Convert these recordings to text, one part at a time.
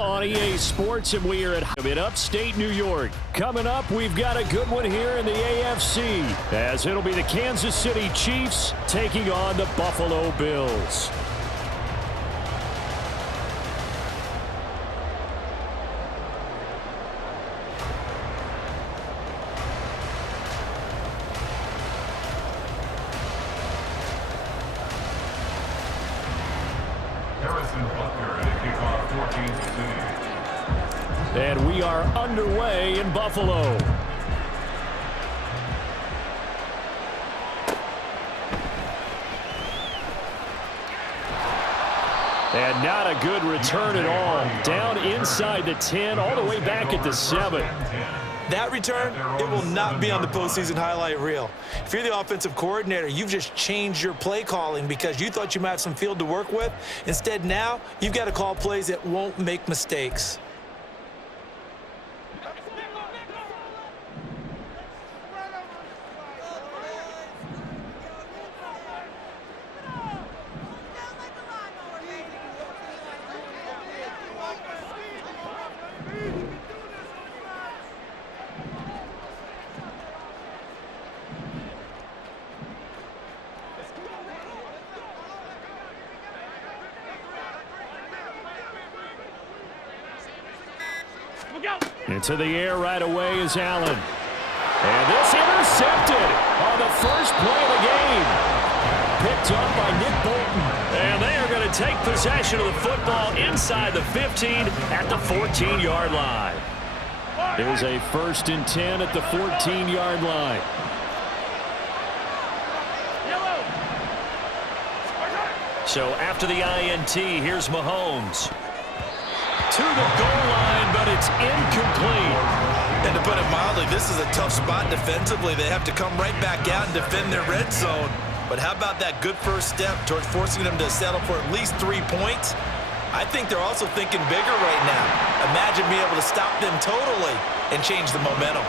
On EA Sports, and we are in upstate New York. Coming up, we've got a good one here in the AFC, as it'll be the Kansas City Chiefs taking on the Buffalo Bills. And we are underway in Buffalo. And not a good return at all. Down inside the 10, all the way back at the 7. That return, it will not be on the postseason highlight reel. If you're the offensive coordinator, you've just changed your play calling because you thought you might have some field to work with. Instead, now, you've got to call plays that won't make mistakes. Into the air right away is Allen. And this intercepted on the first play of the game. Picked up by Nick Bolton. And they are going to take possession of the football inside the 15 at the 14-yard line. There's a 1st and 10 at the 14-yard line. So after the INT, here's Mahomes. To the goal line, but it's incomplete. And to put it mildly, this is a tough spot defensively. They have to come right back out and defend their red zone. But how about that good first step towards forcing them to settle for at least 3 points? I think they're also thinking bigger right now. Imagine being able to stop them totally and change the momentum.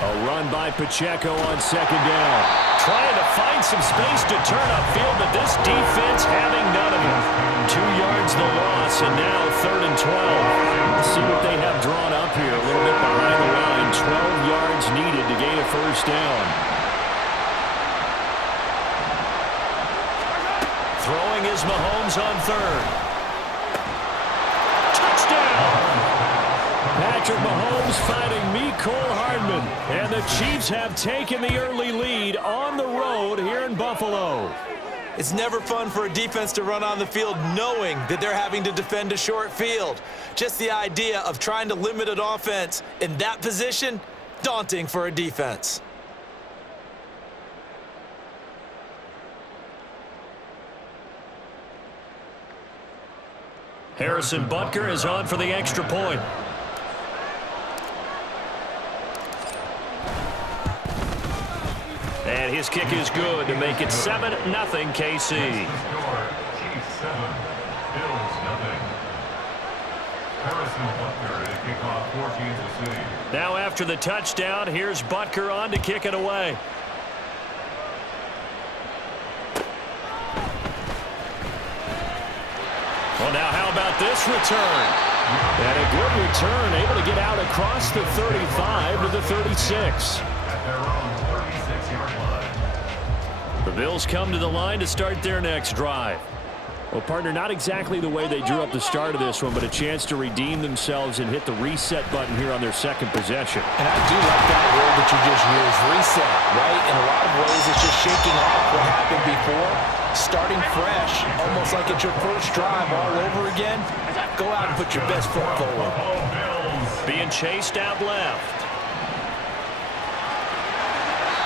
A run by Pacheco on 2nd down. Trying to find some space to turn upfield, but this defense having none of it. 2 yards the loss, and now 3rd and 12. Let's see what they have drawn up here. A little bit behind the line. 12 yards needed to gain a 1st down. Throwing is Mahomes on 3rd. Touchdown! Patrick Mahomes finding Mecole Hardman. And the Chiefs have taken the early lead on the road here in Buffalo. It's never fun for a defense to run on the field knowing that they're having to defend a short field. Just the idea of trying to limit an offense in that position, daunting for a defense. Harrison Butker is on for the extra point. And his kick is good to make it 7-0 KC. Now after the touchdown, here's Butker on to kick it away. Well, now how about this return? And a good return, able to get out across the 35 to the 36. The Bills come to the line to start their next drive. Well, partner, not exactly the way they drew up the start of this one, but a chance to redeem themselves and hit the reset button here on their 2nd possession. And I do like that word that you just used, reset, right? In a lot of ways, it's just shaking off what happened before, starting fresh, almost like it's your first drive all over again. Go out and put your best foot forward. Being chased out left.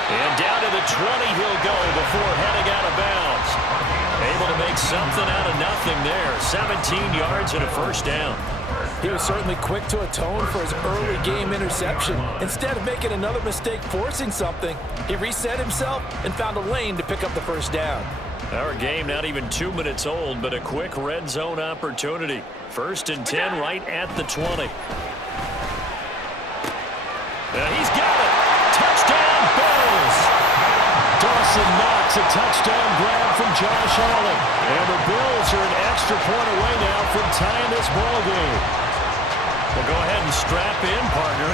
And down to the 20 he'll go before heading out of bounds. Able to make something out of nothing there. 17 yards and a 1st down. He was certainly quick to atone for his early game interception. Instead of making another mistake forcing something, he reset himself and found a lane to pick up the 1st down. Our game not even 2 minutes old, but a quick red zone opportunity. 1st and 10 right at the 20. He's got it. Touchdown, Bills. Wilson knocks a touchdown grab from Josh Allen. And the Bills are an extra point away now from tying this ball game. Well, go ahead and strap in, partner.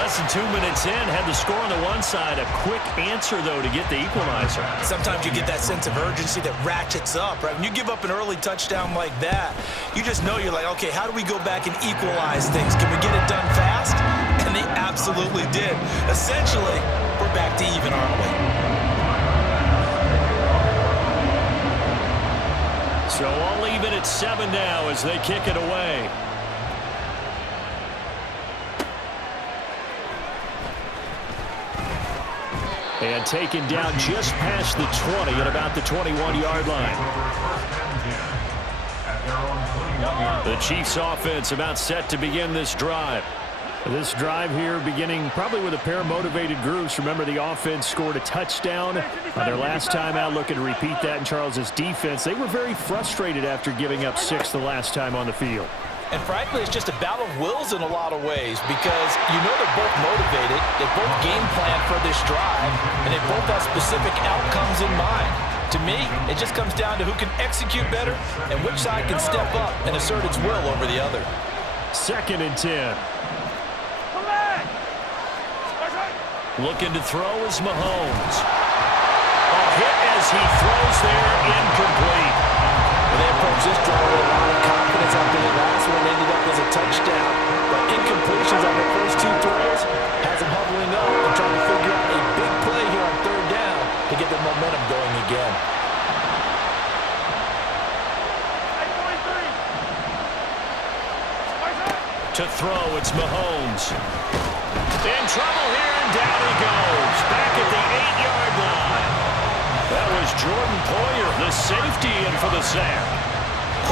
Less than 2 minutes in, had the score on the one side. A quick answer, though, to get the equalizer. Sometimes you get that sense of urgency that ratchets up, right? When you give up an early touchdown like that, you just know you're like, okay, how do we go back and equalize things? Can we get it done fast? And they absolutely did. Essentially, we're back to even, aren't we? So all even at 7 now as they kick it away. And taken down just past the 20 at about the 21-yard line. The Chiefs offense about set to begin this drive. This drive here beginning probably with a pair of motivated groups. Remember, the offense scored a touchdown on their last time out, looking to repeat that in Charles's defense. They were very frustrated after giving up 6 the last time on the field. And frankly, it's just a battle of wills in a lot of ways because you know they're both motivated, they both game plan for this drive, and they both have specific outcomes in mind. To me, it just comes down to who can execute better and which side can step up and assert its will over the other. 2nd and 10. Looking to throw is Mahomes. A hit as he throws there, incomplete. They approach this drive with a lot of confidence after the last one ended up as a touchdown. But incompletions on the first 2 throws has them huddling up and trying to figure out a big play here on 3rd down to get the momentum going again. To throw, it's Mahomes. In trouble here, and down he goes. Back at the 8-yard line. That was Jordan Poyer, the safety, in for the sack.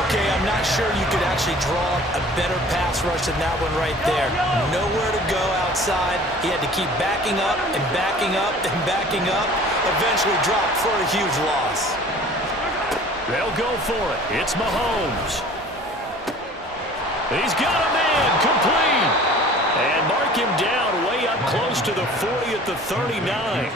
Okay, I'm not sure you could actually draw a better pass rush than that one right there. Nowhere to go outside. He had to keep backing up and backing up and backing up. Eventually dropped for a huge loss. They'll go for it. It's Mahomes. He's got a man, complete. And mark him down way up close to the 40 at the 39.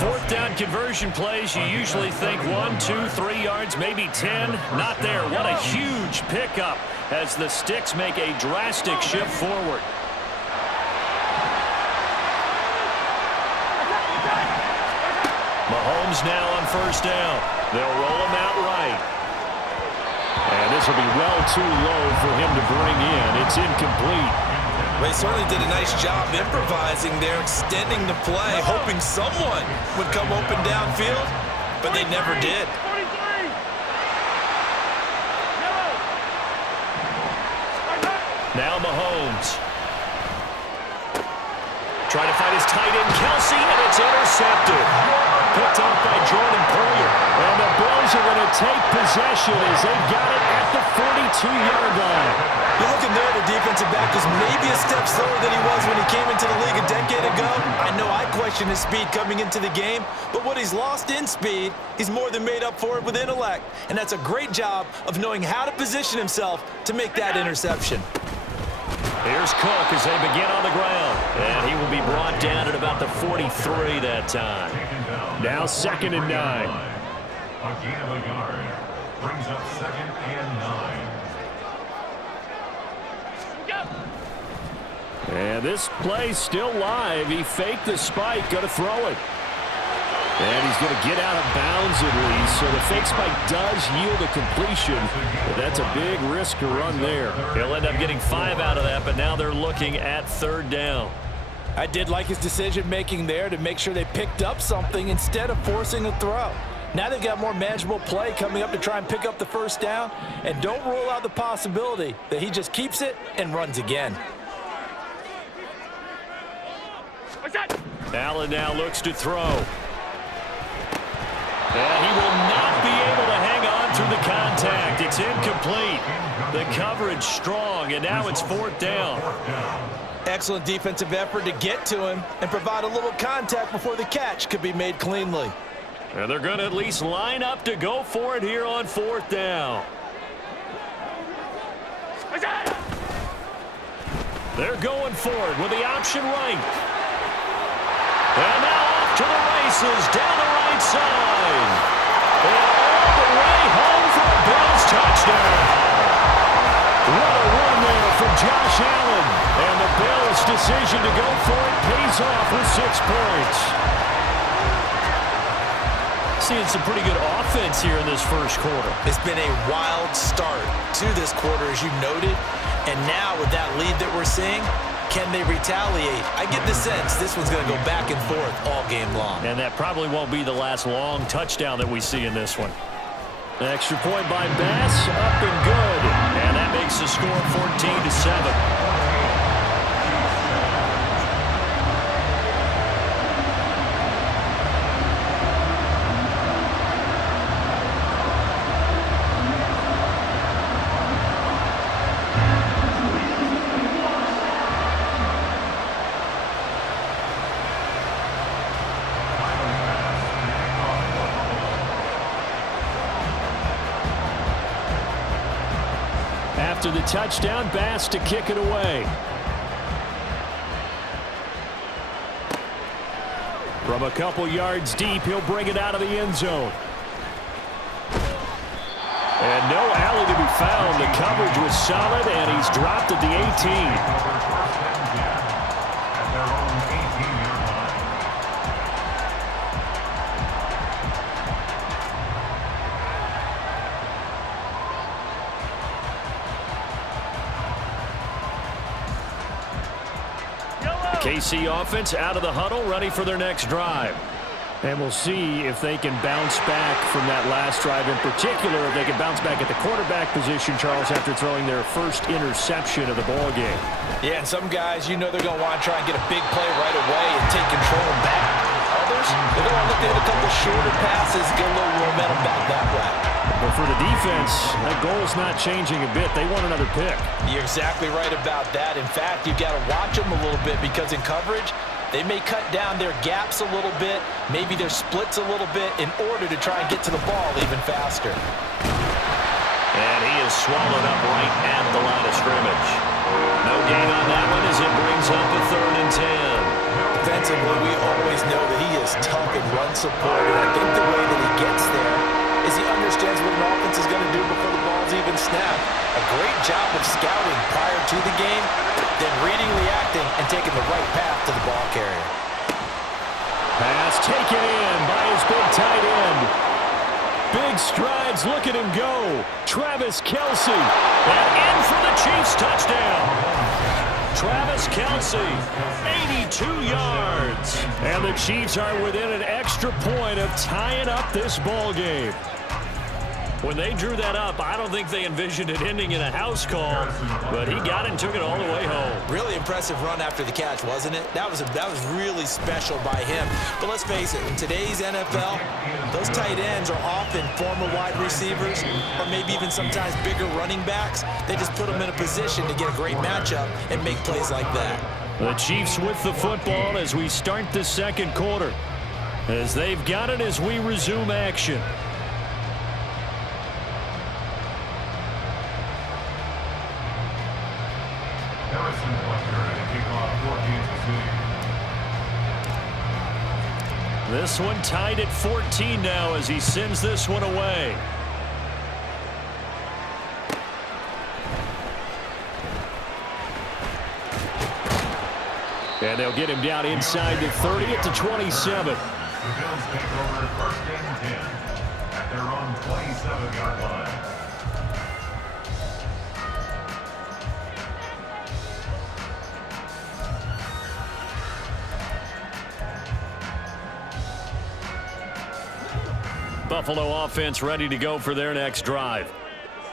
4th down conversion plays, you usually think 1, 2, 3 yards, maybe 10. Not there. What a huge pickup as the Sticks make a drastic shift forward. Mahomes now on 1st down. They'll roll him out right. And this will be well too low for him to bring in. It's incomplete. They certainly did a nice job improvising there, extending the play, hoping someone would come open downfield, but they never did. Now Mahomes. Trying to find his tight end, Kelsey, and it's intercepted. Picked off by Jordan Poyer. And the Bills are going to take possession as they've got it at the 42-yard line. You're looking there, the defensive back is maybe a step slower than he was when he came into the league a decade ago. I know I questioned his speed coming into the game, but what he's lost in speed, he's more than made up for it with intellect. And that's a great job of knowing how to position himself to make that interception. Here's Cook as they begin on the ground. And he will be brought down at about the 43 that time. Now 2nd and 9. A gain of a yard brings up 2nd and 9. And this play's still live. He faked the spike, going to throw it. And he's going to get out of bounds at least. So the fake spike does yield a completion. But that's a big risk to run there. He'll end up getting 5 out of that, but now they're looking at 3rd down. I did like his decision-making there to make sure they picked up something instead of forcing a throw. Now they've got more manageable play coming up to try and pick up the 1st down. And don't rule out the possibility that he just keeps it and runs again. Allen now looks to throw. And he will not be able to hang on through the contact. It's incomplete. The coverage strong, and now it's 4th down. Excellent defensive effort to get to him and provide a little contact before the catch could be made cleanly. And they're going to at least line up to go for it here on 4th down. They're going for it with the option right. And now off to the races down the right side. And all the way home for a Bills touchdown. What a run there from Josh Allen. And the Bills' decision to go for it pays off with 6 points. Seeing some pretty good offense here in this first quarter. It's been a wild start to this quarter, as you noted. And now with that lead that we're seeing, can they retaliate? I get the sense this one's going to go back and forth all game long. And that probably won't be the last long touchdown that we see in this one. An extra point by Bass, up and good. And that makes the score 14-7. After the touchdown, Bass to kick it away. From a couple yards deep, he'll bring it out of the end zone. And no alley to be found. The coverage was solid, and he's dropped at the 18. KC offense out of the huddle, ready for their next drive. And we'll see if they can bounce back from that last drive in particular, if they can bounce back at the quarterback position, Charles, after throwing their first interception of the ball game. Yeah, and some guys, you know they're going to want to try and get a big play right away and take control back. Others, they're going to look at a couple shorter passes, get a little momentum back that way. But for the defense, that goal's not changing a bit. They want another pick. You're exactly right about that. In fact, you've got to watch them a little bit because in coverage, they may cut down their gaps a little bit, maybe their splits a little bit in order to try and get to the ball even faster. And he is swallowed up right at the line of scrimmage. No gain on that one as it brings up a 3rd and 10. Defensively, we always know that he is tough in run support, and I think the way that he gets there is he understands what an offense is going to do before the ball's even snapped. A great job of scouting prior to the game, then reading, reacting, and taking the right path to the ball carrier. Pass taken in by his big tight end. Big strides, look at him go. Travis Kelce, and in for the Chiefs touchdown. Travis Kelce, 82 yards. And the Chiefs are within an extra point of tying up this ball game. When they drew that up, I don't think they envisioned it ending in a house call, but he got it and took it all the way home. Really impressive run after the catch, wasn't it? That was really special by him. But let's face it, in today's NFL, those tight ends are often former wide receivers or maybe even sometimes bigger running backs. They just put them in a position to get a great matchup and make plays like that. The Chiefs with the football as we start the second quarter, as they've got it as we resume action. This one tied at 14 now as he sends this one away. And they'll get him down inside the 30 at the 27. The Bills take over 1st and 10 at their own 27-yard line. Buffalo offense ready to go for their next drive.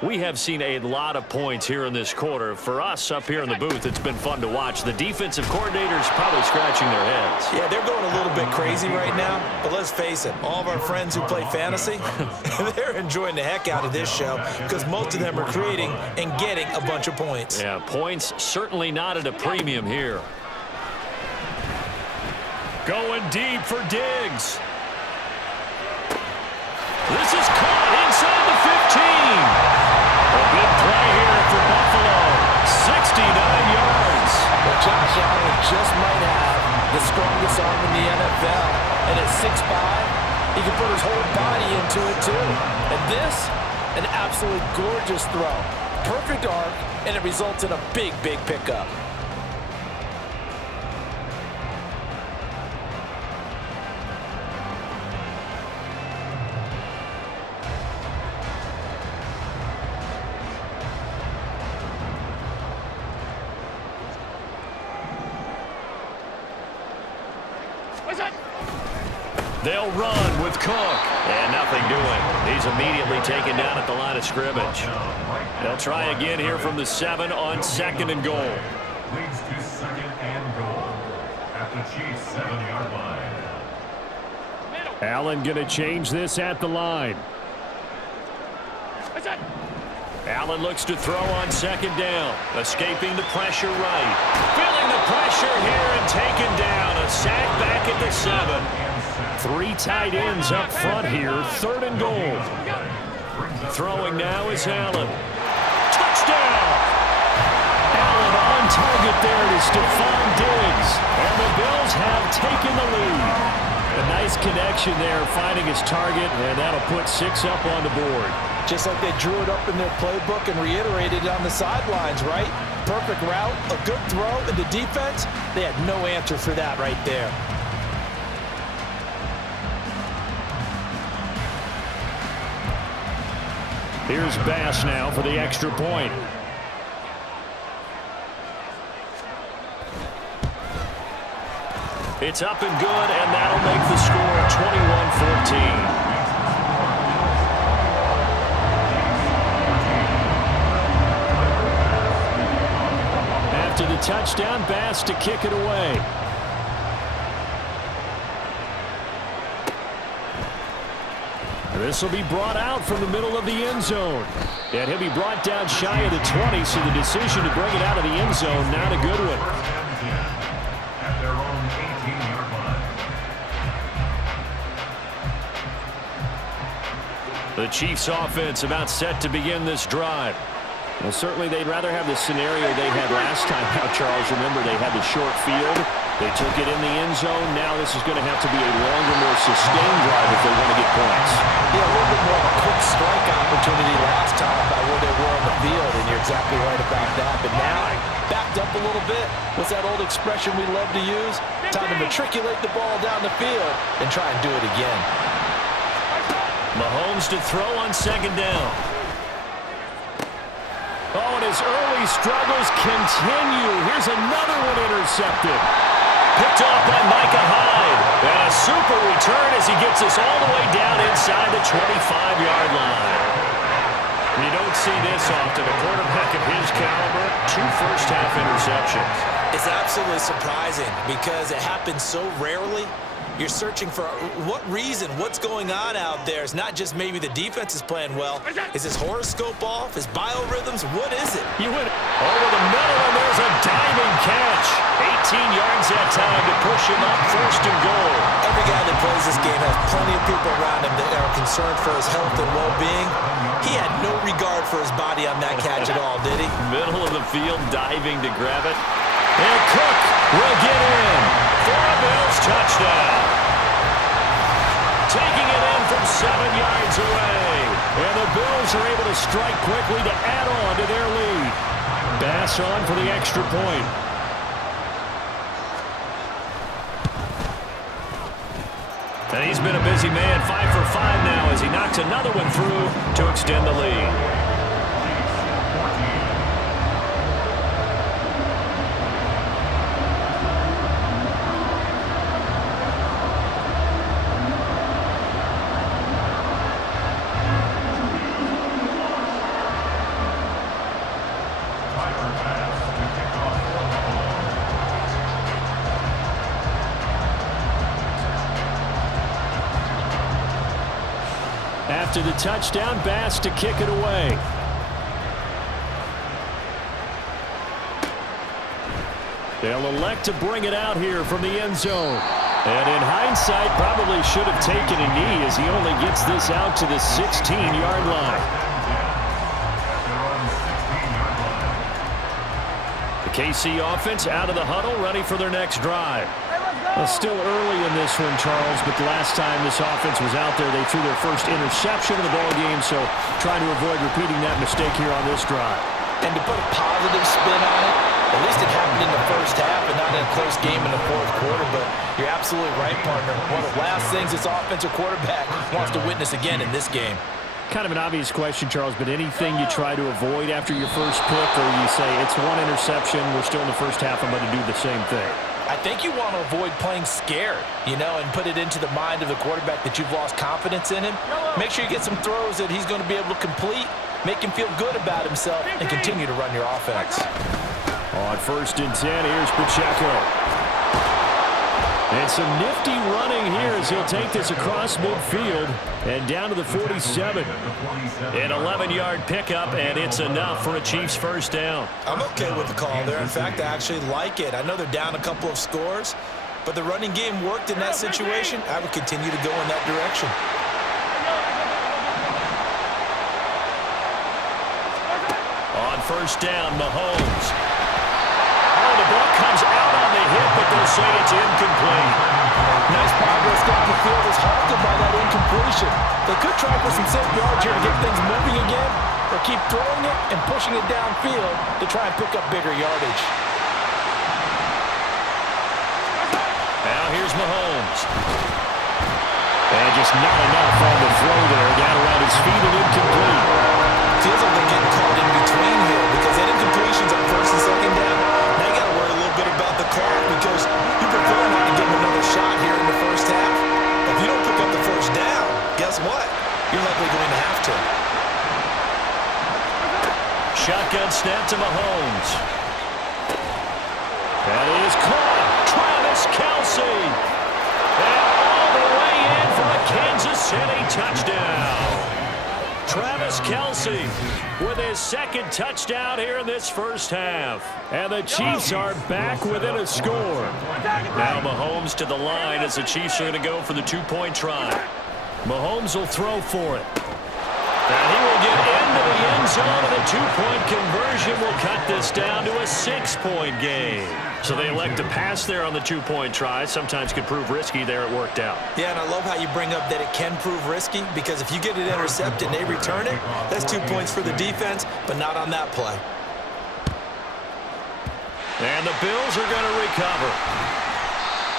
We have seen a lot of points here in this quarter. For us up here in the booth, it's been fun to watch. The defensive coordinators probably scratching their heads. Yeah, they're going a little bit crazy right now, but let's face it, all of our friends who play fantasy, they're enjoying the heck out of this show because most of them are creating and getting a bunch of points. Yeah, points certainly not at a premium here. Going deep for Diggs. This is caught inside the 15. A big play here for Buffalo. 69 yards. Well, Josh Allen just might have the strongest arm in the NFL. And at 6'5", He can put his whole body into it, too. And this, an absolutely gorgeous throw. Perfect arc, and it results in a big, big pickup. They'll run with Cook. And nothing doing. He's immediately taken down at the line of scrimmage. They'll try again here from the 7 on 2nd and goal. Leads to 2nd and goal at the Chiefs' 7-yard line. Allen going to change this at the line. Allen looks to throw on 2nd down. Escaping the pressure right. Feeling the pressure here and taken down. A sack back at the 7. 3 tight ends up front here. 3rd and goal. Throwing now is Allen. Touchdown! Allen on target there to Stephon Diggs. And the Bills have taken the lead. A nice connection there, finding his target, and that'll put 6 up on the board. Just like they drew it up in their playbook and reiterated it on the sidelines, right? Perfect route, a good throw, and the defense, they had no answer for that right there. Here's Bass now for the extra point. It's up and good, and that'll make the score 21-14. After the touchdown, Bass to kick it away. This will be brought out from the middle of the end zone. And he'll be brought down shy of the 20, so the decision to bring it out of the end zone, not a good one. At their own 18-yard line. The Chiefs offense about set to begin this drive. Well, certainly they'd rather have the scenario they had last time out, Charles. Remember, they had the short field. They took it in the end zone. Now this is going to have to be a longer, more sustained drive if they want to get points. Yeah, a little bit more of a quick strike opportunity last time by where they were on the field, and you're exactly right about that. But now, backed up a little bit. What's that old expression we love to use? Time to matriculate the ball down the field and try and do it again. Mahomes to throw on 2nd down. Oh, and his early struggles continue. Here's another one intercepted. Picked off by Micah Hyde. And a super return as he gets us all the way down inside the 25-yard line. You don't see this often. A quarterback of his caliber, 2 first-half interceptions. It's absolutely surprising because it happens so rarely. You're searching for what reason, what's going on out there. It's not just maybe the defense is playing well. Is his horoscope off? His biorhythms? What is it? You went over the middle, and there's a diving catch. 18 yards that time to push him up 1st and goal. Every guy that plays this game has plenty of people around him that are concerned for his health and well-being. He had no regard for his body on that catch at all, did he? Middle of the field, diving to grab it. And Cook will get in for a Bills touchdown. Taking it in from 7 yards away. And the Bills are able to strike quickly to add on to their lead. Bass on for the extra point. And he's been a busy man, 5 for 5 now as he knocks another one through to extend the lead. After the touchdown, Bass to kick it away. They'll elect to bring it out here from the end zone. And in hindsight, probably should have taken a knee as he only gets this out to the 16-yard line. The KC offense out of the huddle, ready for their next drive. Well, still early in this one, Charles, but the last time this offense was out there, they threw their first interception of the ball game, so trying to avoid repeating that mistake here on this drive. And to put a positive spin on it, at least it happened in the first half and not in a close game in the fourth quarter, but you're absolutely right, partner. One of the last things this offensive quarterback wants to witness again in this game. Kind of an obvious question, Charles, but anything you try to avoid after your first pick, or you say it's one interception, we're still in the first half, I'm going to do the same thing? I think you want to avoid playing scared, and put it into the mind of the quarterback that you've lost confidence in him. Make sure you get some throws that he's going to be able to complete, make him feel good about himself, and continue to run your offense. On 1st and 10, here's Pacheco. And some nifty running here as he'll take this across midfield and down to the 47. An 11-yard pickup, and it's enough for a Chiefs first down. I'm okay with the call there. In fact, I actually like it. I know they're down a couple of scores, but the running game worked in that situation. I would continue to go in that direction. On 1st down, Mahomes. Oh, the ball comes out on the hit, but they'll say it's incomplete. Nice progress down the field is halted by that incompletion. They could try for some safe yards here to get things moving again, or keep throwing it and pushing it downfield to try and pick up bigger yardage. Now here's Mahomes. And just not enough on the throw there, down around his feet and incomplete. Feels like they're getting caught in between here because that incompletion's on 1st and 2nd down. Now you got to worry a little bit about the clock because you prefer not to give them another shot here in the first half. If you don't pick up the first down, guess what? You're likely going to have to. Shotgun snap to Mahomes. That is caught. Travis Kelce. And all the way in for a Kansas City touchdown. Travis Kelce with his 2nd touchdown here in this first half. And the Chiefs are back within a score. Now Mahomes to the line as the Chiefs are going to go for the 2-point try. Mahomes will throw for it. And he will get into the end zone, and the 2-point conversion will cut this down to a 6-point game. So they elect to pass there on the 2-point try. Sometimes could prove risky. There it worked out. Yeah, and I love how you bring up that it can prove risky because if you get it intercepted and they return it, that's 2 points for the defense, but not on that play. And the Bills are going to recover.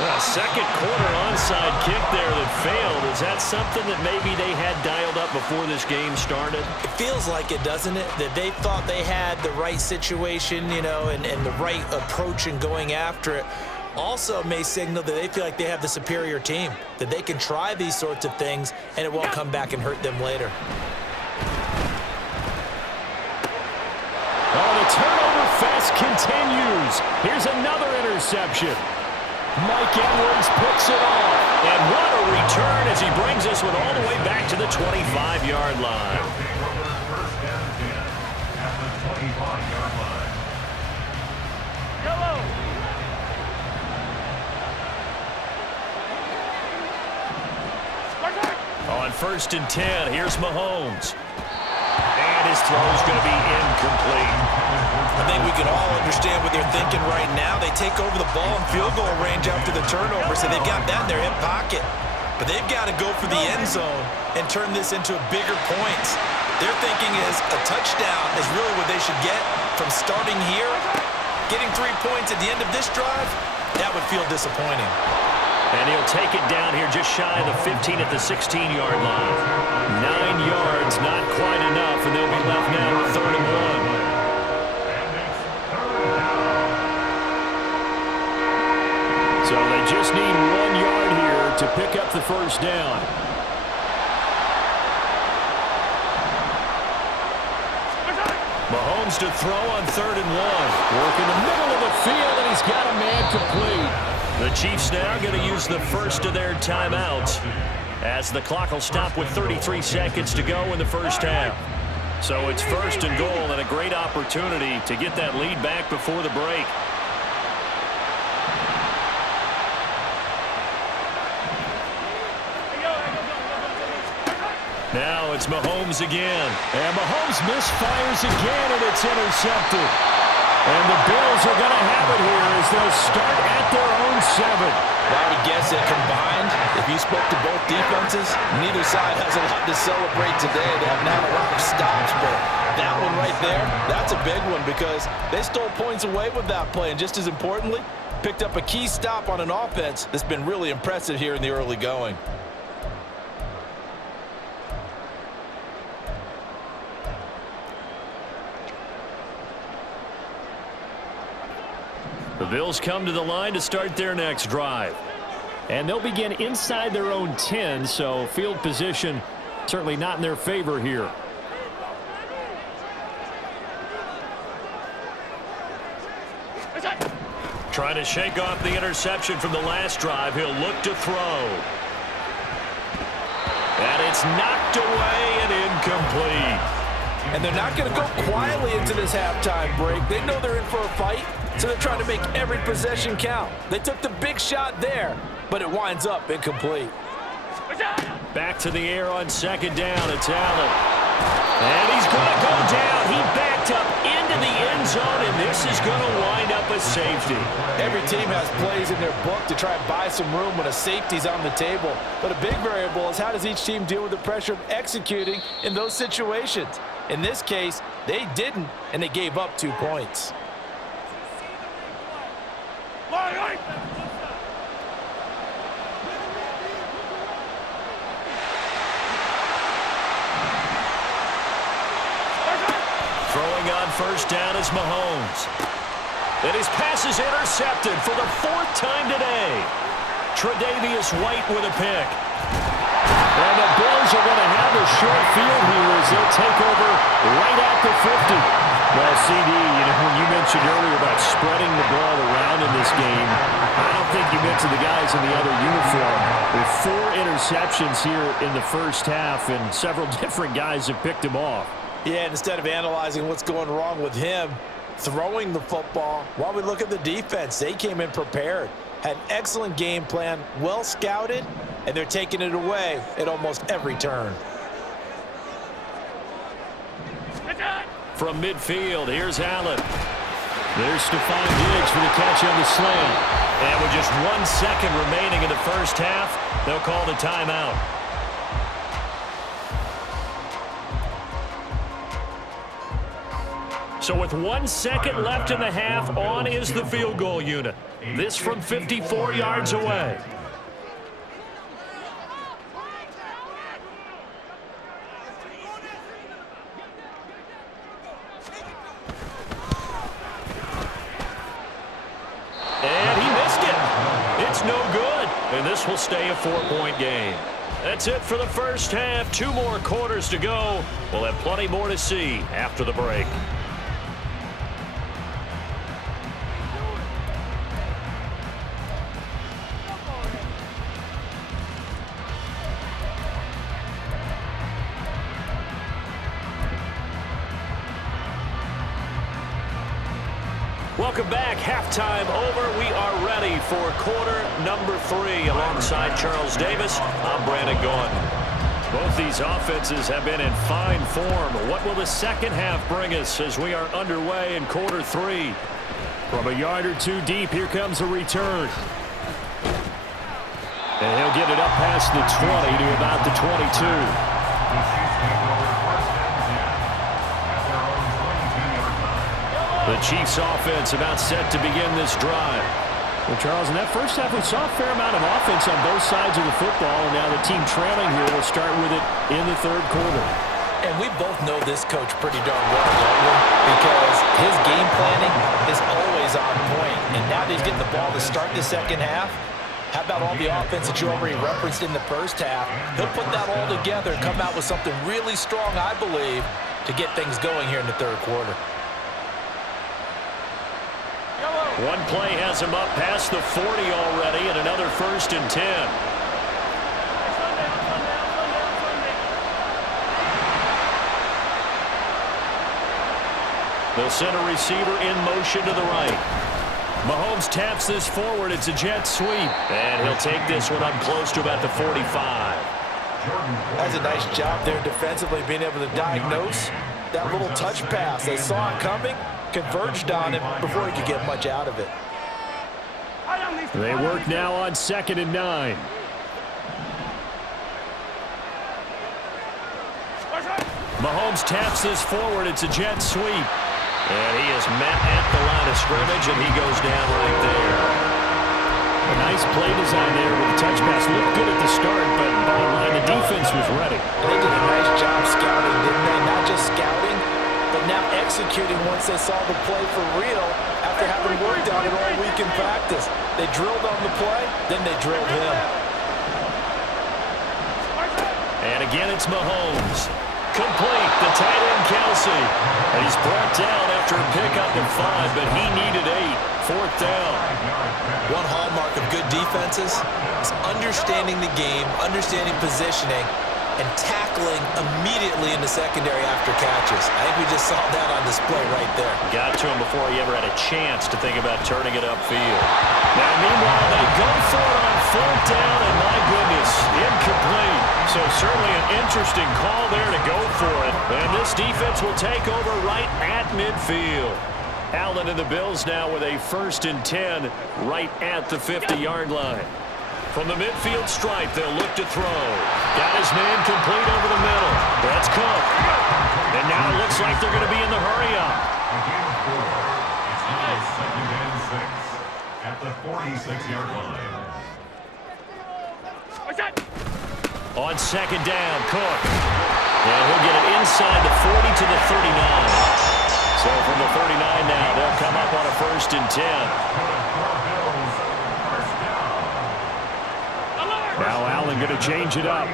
A 2nd quarter onside kick there that failed. Is that something that maybe they had dialed up before this game started? It feels like it, doesn't it? That they thought they had the right situation, and the right approach in going after it. Also may signal that they feel like they have the superior team, that they can try these sorts of things and it won't come back and hurt them later. Oh, the turnover fest continues. Here's another interception. Mike Edwards picks it off. And what a return as he brings us with all the way back to the 25-yard line. On 1st and 10, here's Mahomes. And his throw's going to be incomplete. I think we can all understand what they're thinking right now. They take over the ball in field goal range after the turnover, so they've got that in their hip pocket. But they've got to go for the end zone and turn this into bigger points. Their thinking is a touchdown is really what they should get from starting here. Getting 3 points at the end of this drive, that would feel disappointing. And he'll take it down here just shy of the 15 at the 16-yard line. 9 yards, not quite enough, and they'll be left now with 3rd and 1. So they just need 1 yard here to pick up the first down. Mahomes to throw on 3rd and 1. Work in the middle of the field, and he's got a man complete. The Chiefs now going to use the first of their timeouts as the clock will stop with 33 seconds to go in the first half. So it's 1st and goal and a great opportunity to get that lead back before the break. Now it's Mahomes again. And Mahomes misfires again, and it's intercepted. And the Bills are going to have it here as they'll start at their own 7. I would guess that combined, if you spoke to both defenses, neither side has a lot to celebrate today. They haven't had a lot of stops, but that one right there, that's a big one because they stole points away with that play. And just as importantly, picked up a key stop on an offense that's been really impressive here in the early going. The Bills come to the line to start their next drive. And they'll begin inside their own 10, so field position certainly not in their favor here. Trying to shake off the interception from the last drive. He'll look to throw. And it's knocked away and incomplete. And they're not going to go quietly into this halftime break. They know they're in for a fight, so they're trying to make every possession count. They took the big shot there, but it winds up incomplete. Back to the air on second down. It's Allen. And he's going to go down. He backed up into the end zone, and this is going to wind up a safety. Every team has plays in their book to try and buy some room when a safety's on the table. But a big variable is how does each team deal with the pressure of executing in those situations. In this case, they didn't, and they gave up 2 points. Throwing on first down is Mahomes. And his pass is intercepted for the 4th time today. Tre'Davious White with a pick. And the Bills are going to have a short field here as they'll take over right at the 50. Well, CD, when you mentioned earlier about spreading the ball around in this game, I don't think you mentioned the guys in the other uniform. With 4 interceptions here in the first half, and several different guys have picked him off. Yeah, instead of analyzing what's going wrong with him, throwing the football, while we look at the defense, they came in prepared. Had an excellent game plan, well scouted, and they're taking it away at almost every turn. From midfield, here's Allen. There's Stephon Diggs for the catch on the slant. And with just 1 second remaining in the first half, they'll call the timeout. So with 1 second left in the half, on is the field goal unit. This from 54 yards away. And he missed it. It's no good. And this will stay a 4-point game. That's it for the first half. 2 more quarters to go. We'll have plenty more to see after the break. Welcome back. Halftime over. We are ready for quarter number 3. Alongside Charles Davis, I'm Brandon Gaughan. Both these offenses have been in fine form. What will the second half bring us as we are underway in quarter 3? From a yard or 2 deep, here comes a return. And he'll get it up past the 20 to about the 22. The Chiefs offense about set to begin this drive. Well, Charles, in that first half, we saw a fair amount of offense on both sides of the football, and now the team trailing here will start with it in the third quarter. And we both know this coach pretty darn well, because his game planning is always on point. And now that he's getting the ball to start the second half, how about all the offense that you already referenced in the first half? He'll put that all together and come out with something really strong, I believe, to get things going here in the third quarter. One play has him up past the 40 already, and another 1st and 10. They'll send a receiver in motion to the right. Mahomes taps this forward. It's a jet sweep, and he'll take this one up close to about the 45. That's a nice job there defensively, being able to diagnose that little touch pass. They saw it coming, converged on it before he could get much out of it. They work now on 2nd and 9. Mahomes taps this forward. It's a jet sweep. And he is met at the line of scrimmage, and he goes down right there. A nice play design there with the touch pass. Looked good at the start, but bottom line, the defense was ready. They did a nice job scouting, didn't they? Not just scouting, but now executing once they saw the play for real after having worked on it all week in practice. They drilled on the play, then they drilled him. And again, it's Mahomes. Complete, the tight end, Kelsey. And he's brought down after a pickup of 5, but he needed 8. 4th down. One hallmark of good defenses is understanding the game, understanding positioning, and tackling immediately in the secondary after catches. I think we just saw that on display right there. Got to him before he ever had a chance to think about turning it upfield. Now, meanwhile, they go for it on 4th down, and my goodness, incomplete. So certainly an interesting call there to go for it. And this defense will take over right at midfield. Allen and the Bills now with a 1st and 10 right at the 50-yard line. From the midfield stripe, they'll look to throw. Got his man complete over the middle. That's Cook. And now it looks like they're going to be in the hurry-up. At the 46-yard line. On 2nd down, Cook. And he'll get it inside the 40 to the 39. So from the 39 now, they'll come up on a 1st and 10. Now Allen going to change it up.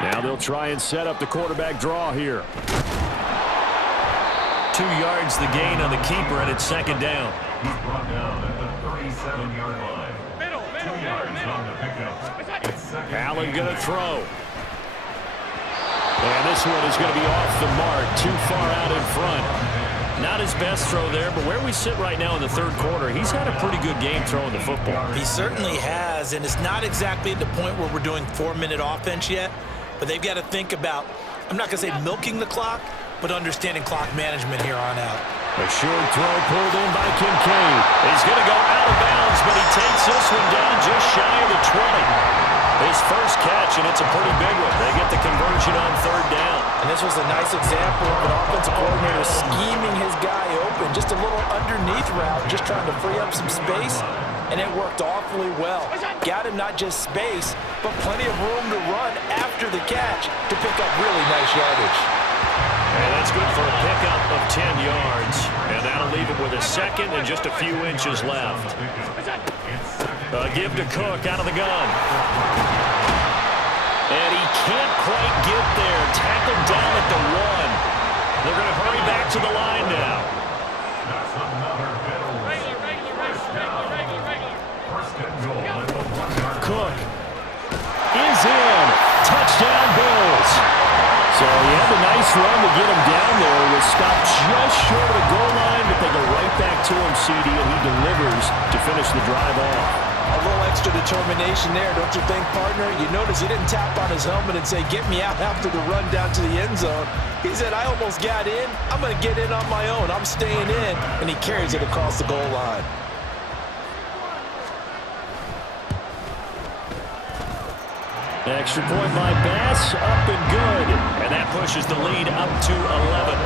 Now they'll try and set up the quarterback draw here. 2 yards the gain on the keeper, and it's 2nd down. He's brought down at the 37-yard line. 2 yards on the pickup. It's 2nd. Allen going to throw. And this one is going to be off the mark, too far out in front. Not his best throw there, but where we sit right now in the 3rd quarter, he's had a pretty good game throwing the football. He certainly has, and it's not exactly at the point where we're doing 4-minute offense yet, but they've got to think about, I'm not going to say milking the clock, but understanding clock management here on out. A short throw pulled in by Kincaid. He's going to go out of bounds, but he takes this one down just shy of the 20. His first catch, and it's a pretty big one. They get the conversion on 3rd down. And this was a nice example of an offensive coordinator scheming his guy open. Just a little underneath route, just trying to free up some space, and it worked awfully well. Got him not just space, but plenty of room to run after the catch to pick up really nice yardage. And that's good for a pickup of 10 yards. And that'll leave him with a 2nd and just a few inches left. Give to Cook out of the gun. And he can't quite get there. Tackled down at the 1. They're going to hurry back to the line now. That's another First and goal at the 1-yard line. Cook is in. Touchdown, Bills. So he had a nice run to get him down there. It was stopped just short of the goal line, but they go right back to him, CD, and he delivers to finish the drive off. A little extra determination there, don't you think, partner? You notice he didn't tap on his helmet and say, get me out after the run down to the end zone. He said, I almost got in. I'm going to get in on my own. I'm staying in. And he carries it across the goal line. Extra point by Bass, up and good. And that pushes the lead up to 11.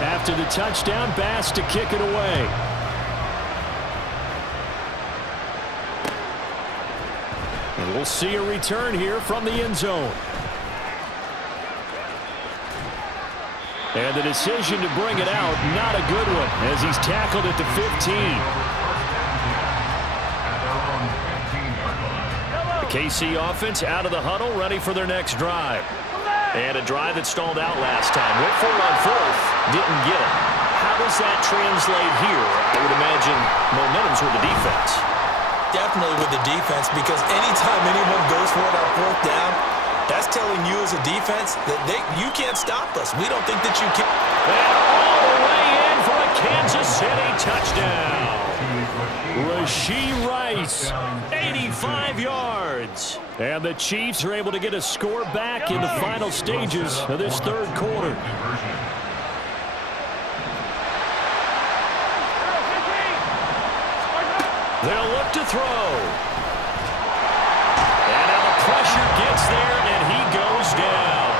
After the touchdown, Bass to kick it away. And we'll see a return here from the end zone. And the decision to bring it out, not a good one, as he's tackled at the 15. The KC offense out of the huddle, ready for their next drive. And a drive that stalled out last time. Went for it on 4th, didn't get it. How does that translate here? I would imagine momentum's with the defense. Definitely with the defense, because anytime anyone goes for it on 4th down, That's telling you as a defense that you can't stop us. We don't think that you can. And all the way in for a Kansas City touchdown. Rashee Rice, 85 yards. And the Chiefs are able to get a score back in the final stages of this third quarter. They'll look to throw. And now the pressure gets there, and he goes down.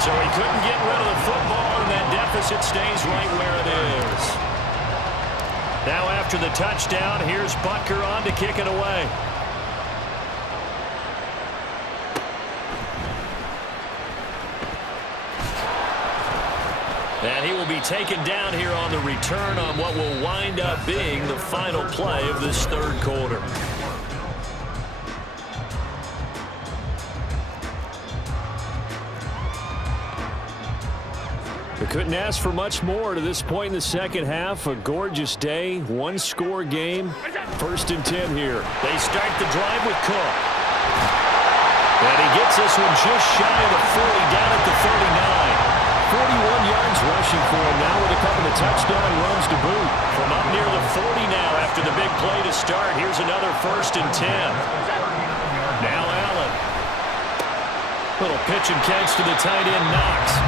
So he couldn't get rid of the football, and that deficit stays right where it is. Now after the touchdown, here's Butker on to kick it away. And he will be taken down here on the return on what will wind up being the final play of this third quarter. We couldn't ask for much more to this point in the second half. A gorgeous day, one-score game. 1st and 10 here. They start the drive with Cook. And he gets this one just shy of the 40, down at the 39. 41 yards rushing for him now with a couple of touchdown runs to boot. From up near the 40 now after the big play to start. Here's another 1st and 10. Now Allen. Little pitch and catch to the tight end, Knox.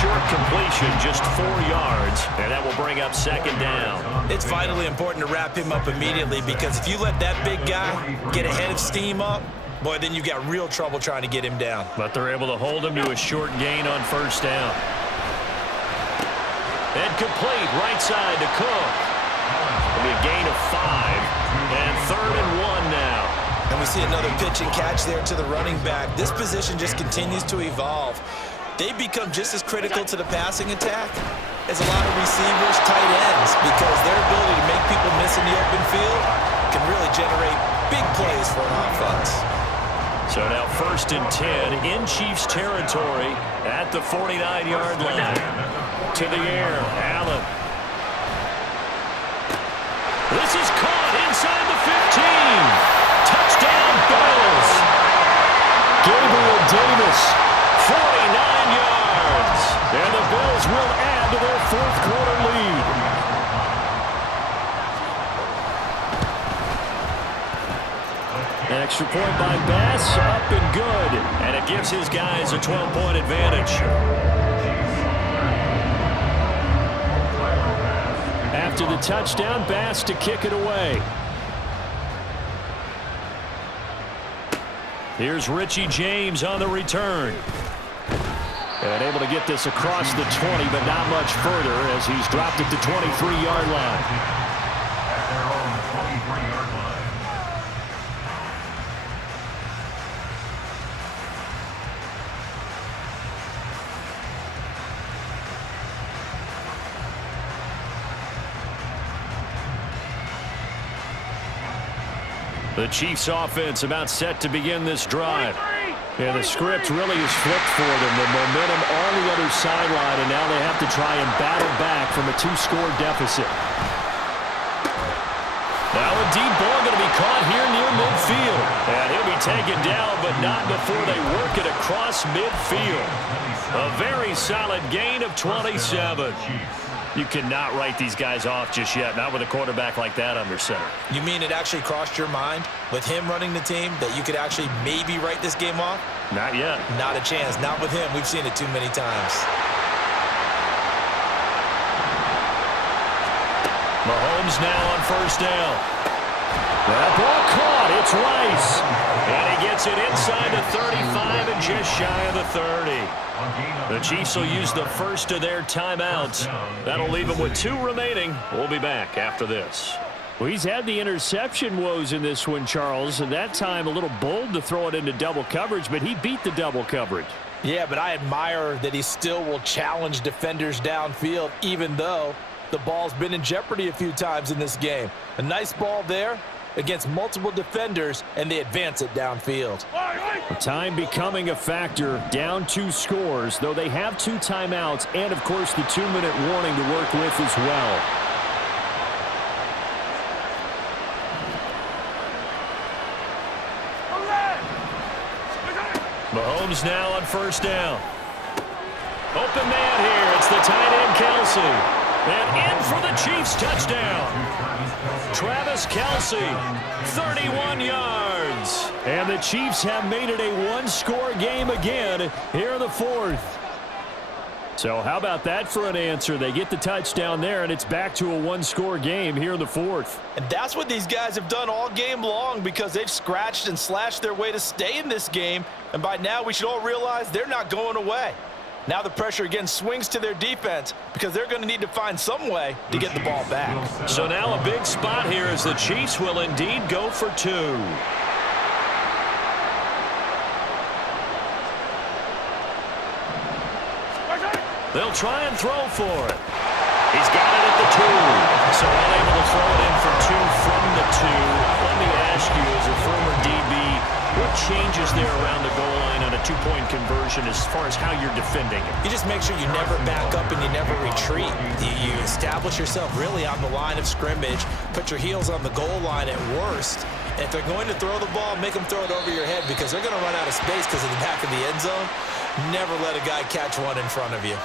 Short completion, just 4 yards, and that will bring up 2nd down. It's vitally important to wrap him up immediately, because if you let that big guy get a head of steam up, boy, then you got real trouble trying to get him down. But they're able to hold him to a short gain on 1st down. And complete, right side to Cook. It'll be a gain of 5, and 3rd and 1 now. And we see another pitch and catch there to the running back. This position just continues to evolve. They become just as critical to the passing attack as a lot of receivers, tight ends, because their ability to make people miss in the open field can really generate big plays for an offense. So now 1st and 10 in Chiefs territory at the 49-yard line. To the air, Allen. This is caught inside the 15. Touchdown, Bills. Gabriel Davis, 49 yards. And the Bills will add to their 4th quarter lead. An extra point by Bass, up and good. And it gives his guys a 12-point advantage. After the touchdown, Bass to kick it away. Here's Richie James on the return. And able to get this across the 20, but not much further as he's dropped at the 23-yard line. At their own 23-yard line. The Chiefs offense about set to begin this drive. Yeah, the script really is flipped for them. The momentum on the other sideline, and now they have to try and battle back from a 2-score deficit. Now a deep ball going to be caught here near midfield. And he'll be taken down, but not before they work it across midfield. A very solid gain of 27. You cannot write these guys off just yet, not with a quarterback like that under center. You mean it actually crossed your mind with him running the team that you could actually maybe write this game off? Not yet. Not a chance. Not with him. We've seen it too many times. Mahomes now on 1st down. That ball caught. It's Rice. And he gets it inside the 35 and just shy of the 30. The Chiefs will use the first of their timeouts. That'll leave them with 2 remaining. We'll be back after this. Well, he's had the interception woes in this one, Charles, and that time a little bold to throw it into double coverage, but he beat the double coverage. Yeah, but I admire that he still will challenge defenders downfield, even though the ball's been in jeopardy a few times in this game. A nice ball there against multiple defenders, and they advance it downfield. Time becoming a factor, down 2 scores, though they have 2 timeouts and, of course, the 2-minute warning to work with as well. Mahomes Mahomes now on first down. Open man here. It's the tight end, Kelce. And in for the Chiefs touchdown. Travis Kelce, 31 yards. And the Chiefs have made it a one-score game again here in the fourth. So how about that for an answer? They get the touchdown there, and it's back to a one-score game here in the fourth. And that's what these guys have done all game long because they've scratched and slashed their way to stay in this game. And by now we should all realize they're not going away. Now the pressure again swings to their defense because they're going to need to find some way to get the ball back. So now a big spot here as the Chiefs will indeed go for two. They'll try and throw for it. He's got it at the 2. So unable to throw it in for 2 from the 2. Let me ask you, as a former DB, what changes there around the goal line on a two-point conversion as far as how you're defending it? You just make sure you never back up and you never retreat. You establish yourself really on the line of scrimmage, put your heels on the goal line at worst. And if they're going to throw the ball, make them throw it over your head because they're going to run out of space because of the back of the end zone. Never let a guy catch one in front of you.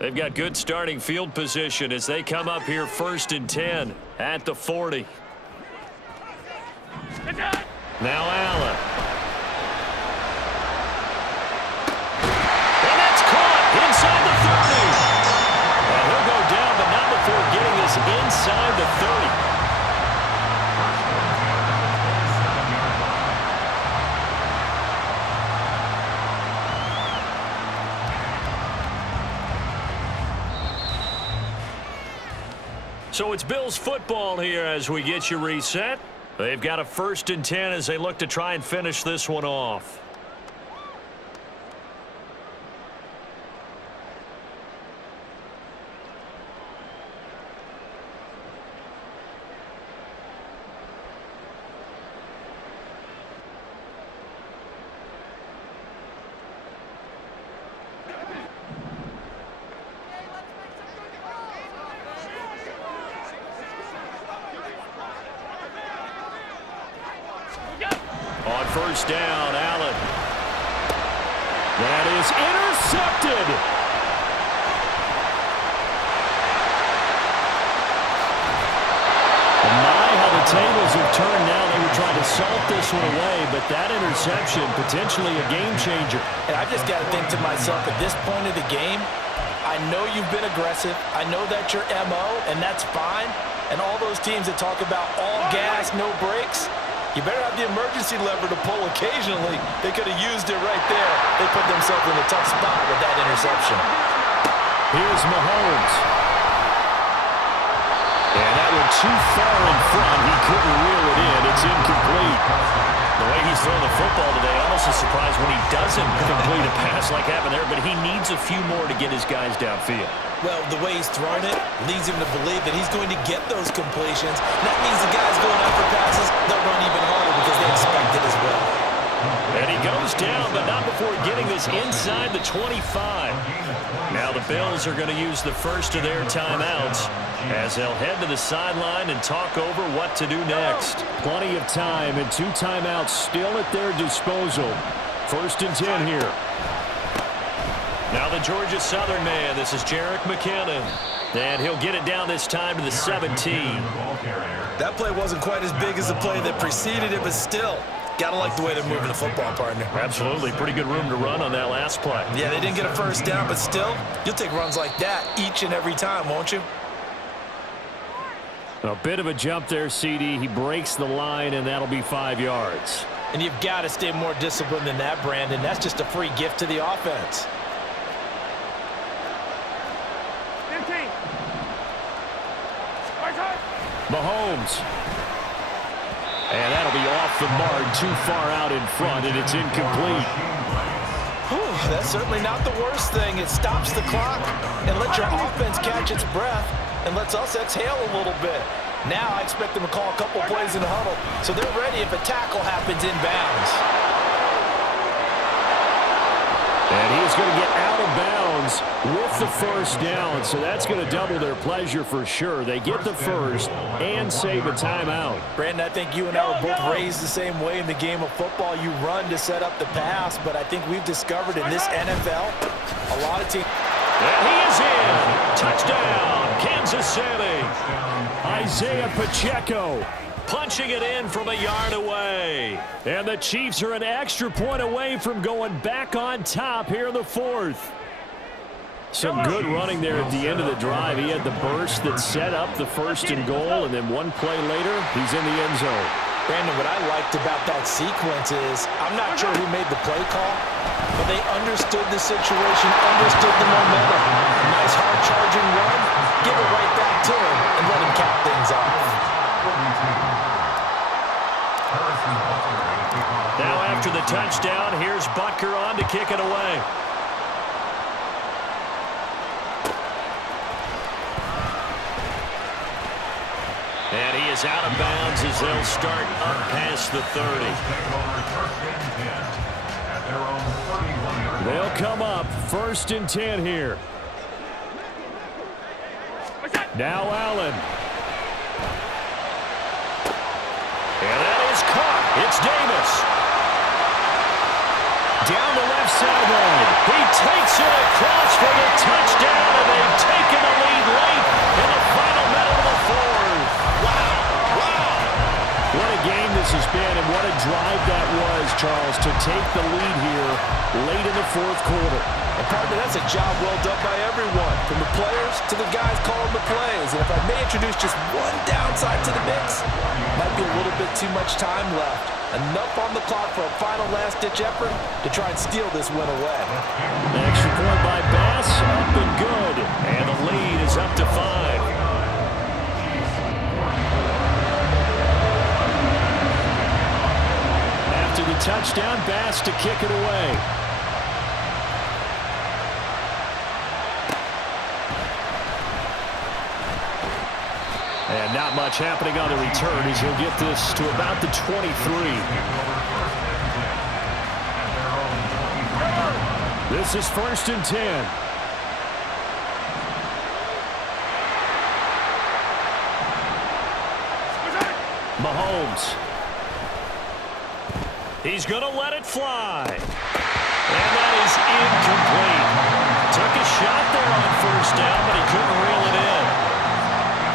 They've got good starting field position as they come up here 1st and 10 at the 40. Now Allen. And that's caught inside the 30. And he'll go down, but not before getting this inside the 30. So it's Bills football here as we get you reset. They've got a 1st and 10 as they look to try and finish this one off. On first down, Allen. That is intercepted. And my, how the tables have turned now. They were trying to salt this one away, but that interception, potentially a game changer. And I just got to think to myself, at this point of the game, I know you've been aggressive. I know that's your MO, and that's fine. And all those teams that talk about all gas, no brakes, you better have the emergency lever to pull occasionally. They could have used it right there. They put themselves in a tough spot with that interception. Here's Mahomes. And that went too far in front. He couldn't reel it in. It's incomplete. The way he's throwing the football today, almost a surprise when he doesn't complete a pass like happened there, but he needs a few more to get his guys downfield. Well, the way he's thrown it leads him to believe that he's going to get those completions. And that means the guys going after passes, they'll run even harder because they expect it as well. And he goes down, but not before getting this inside the 25. Now the Bills are going to use the first of their timeouts as they'll head to the sideline and talk over what to do next. Plenty of time and 2 timeouts still at their disposal. 1st and 10 here. Now the Georgia Southern man. This is Jerick McKinnon. And he'll get it down this time to the 17. That play wasn't quite as big as the play that preceded it, but still, gotta like the way they're moving the football, partner. Absolutely. Pretty good room to run on that last play. Yeah, they didn't get a first down, but still, you'll take runs like that each and every time, won't you? A bit of a jump there, CD. He breaks the line, and that'll be 5 yards. And you've got to stay more disciplined than that, Brandon. That's just a free gift to the offense. Mahomes. And that'll be off the mark, too far out in front, and it's incomplete. Whew, that's certainly not the worst thing. It stops the clock and lets your offense catch its breath and lets us exhale a little bit. Now I expect them to call a couple plays in the huddle so they're ready if a tackle happens inbounds. And he's going to get out of bounds Browns with the first down, so that's going to double their pleasure for sure. They get the first and save a timeout. Brandon, I think you and I were both raised the same way in the game of football. You run to set up the pass, but I think we've discovered in this NFL, a lot of teams. And he is in. Touchdown, Kansas City. Isaiah Pacheco punching it in from a yard away. And the Chiefs are an extra point away from going back on top here in the fourth. Some good running there at the end of the drive. He had the burst that set up the first and goal, and then one play later, he's in the end zone. Brandon, what I liked about that sequence is I'm not sure who made the play call, but they understood the situation, understood the momentum. Nice hard-charging run. Give it right back to him and let him cap things off. Now after the touchdown, here's Butker on to kick it away. And he is out of bounds as they'll start up past the 30. They'll come up 1st and 10 here. Now Allen. And that is caught. It's Davis. Down the left sideline. He takes it across for the touchdown, and they've taken the lead late in the final minute of the fourth. Wow. Wow. What a game this has been, and what a drive that was, Charles, to take the lead here late in the fourth quarter. And partner, that's a job well done by everyone, from the players to the guys calling the plays. And if I may introduce just one downside to the mix, might be a little bit too much time left. Enough on the clock for a final last-ditch effort to try and steal this win away. An extra point by Bass, up and good. And the lead is up to 5. After the touchdown, Bass to kick it away. And not much happening on the return as he'll get this to about the 23. This is 1st and 10. Mahomes. He's going to let it fly. And that is incomplete. Took a shot there on 1st down, but he couldn't reel it in.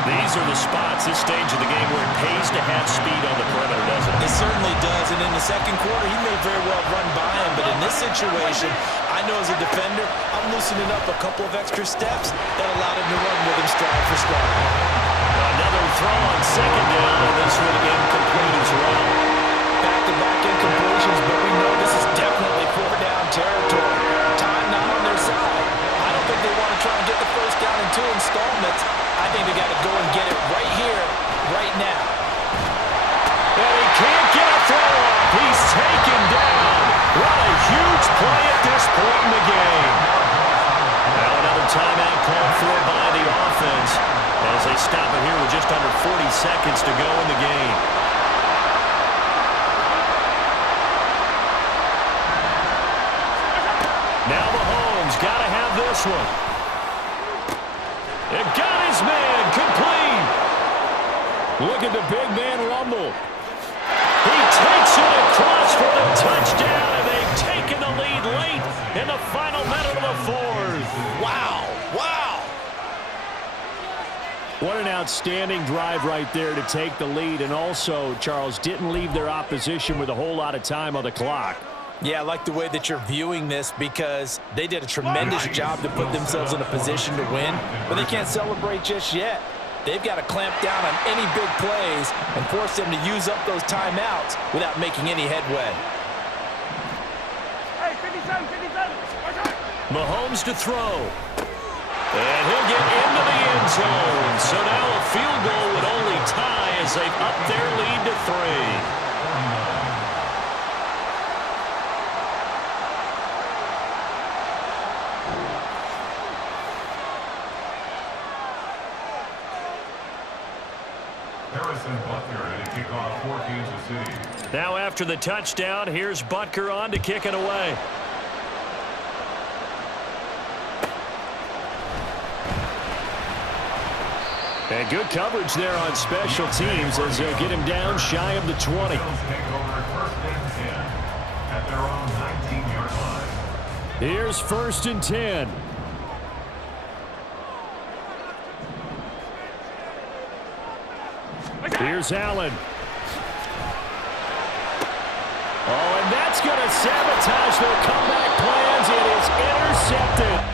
These are the spots, this stage of the game, where it pays to have speed on the perimeter, doesn't it? It certainly does, and in the second quarter, he may very well run by him, but in this situation, I know as a defender, I'm loosening up a couple of extra steps that allowed him to run with him stride for stride. Another throw on 2nd down, and this one incomplete as well. Back-to-back incompletions, but we know this is definitely 4-down territory. Time not on their side. I don't think they want to try and get the first down in 2 installments. I think they got to go and get it right here, right now. And he can't get a throw off. He's taken down. What a huge play at this point in the game. Now another timeout called for by the offense as they stop it here with just under 40 seconds to go in the game. Now Mahomes got to have this one. It got his man complete. Look at the big man rumble. He takes it across for the touchdown, and they've taken the lead late in the final minute of the fourth. Wow. Wow. What an outstanding drive right there to take the lead, and also, Charles, didn't leave their opposition with a whole lot of time on the clock. Yeah, I like the way that you're viewing this because they did a tremendous job to put themselves in a position to win, but they can't celebrate just yet. They've got to clamp down on any big plays and force them to use up those timeouts without making any headway. Hey, 57. Mahomes to throw. And he'll get into the end zone. So now a field goal would only tie as they've upped their lead to 3. Now after the touchdown, here's Butker on to kick it away. And good coverage there on special teams as they'll get him down shy of the 20. Bills take over first and 10 at their own 19-yard line. Here's 1st and 10. Here's Allen. Oh, and that's going to sabotage their comeback plans. It is intercepted.